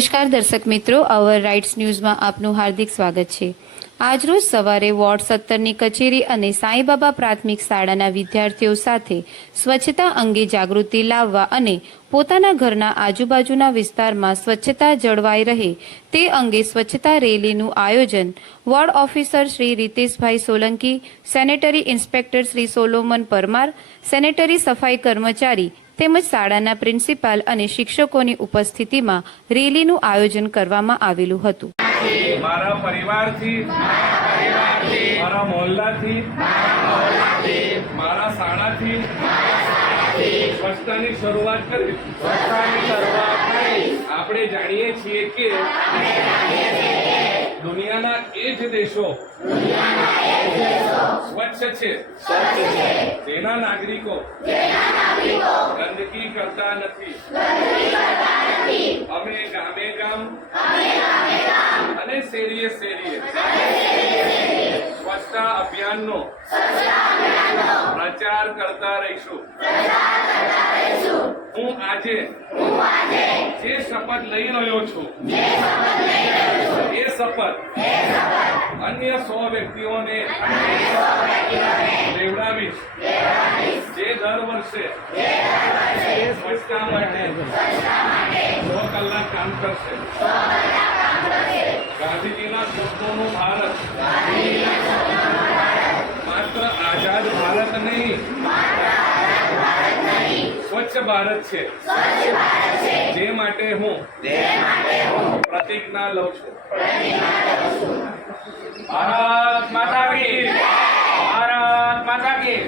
નમસ્કાર દર્શક મિત્રો, અવર રાઇટ્સ ન્યૂઝમાં આપનું હાર્દિક સ્વાગત છે। આજરોજ સવારે વોર્ડ 17ની કચેરી અને સાંઈબાબા પ્રાથમિક શાળાના વિદ્યાર્થીઓ સાથે સ્વચ્છતા અંગે જાગૃતિ લાવવા અને પોતાના ઘરના આજુબાજુના વિસ્તારમાં સ્વચ્છતા જળવાઈ રહે તે અંગે સ્વચ્છતા રેલીનું આયોજન ward officer Shri Riteshbhai Solanki, sanitary inspector Shri Solomon Parmar, sanitary સફાઈ કર્મચારી તેમજ શાળાના પ્રિન્સિપાલ અને શિક્ષકોની ઉપસ્થિતિમાં રેલીનું આયોજન કરવામાં આવેલું હતું। મારા પરિવારથી, મારા મોહલ્લાથી, મારા શાળાથી સ્વચ્છતાની શરૂઆત કરી। આપણે જાણીએ છીએ કે દુનિયાના એ જ દેશો સ્વચ્છ છે, તેના નાગરિકો ગંદકી કરતા નથી। અમે ગામે ગામ અને શેરીએ શેરીએ સ્વચ્છતા અભિયાનનો પ્રચાર કરતા રહીશું। હું આજે જે શપથ લઈ રહ્યો છું એ શપથ અન્ય 100 વ્યક્તિઓને લેવડાવીશ જે દર વર્ષે સ્વચ્છતા માટે 100 કલાક કામ કરશે। ગાંધીજીના સ્વપ્નોનું ભારત માત્ર આઝાદ ભારત નહીં, સ્વચ્છ ભારત છે, જે માટે હું પ્રતિજ્ઞા લઉં છું। ભારત માતા કી, ભારત માતા કી।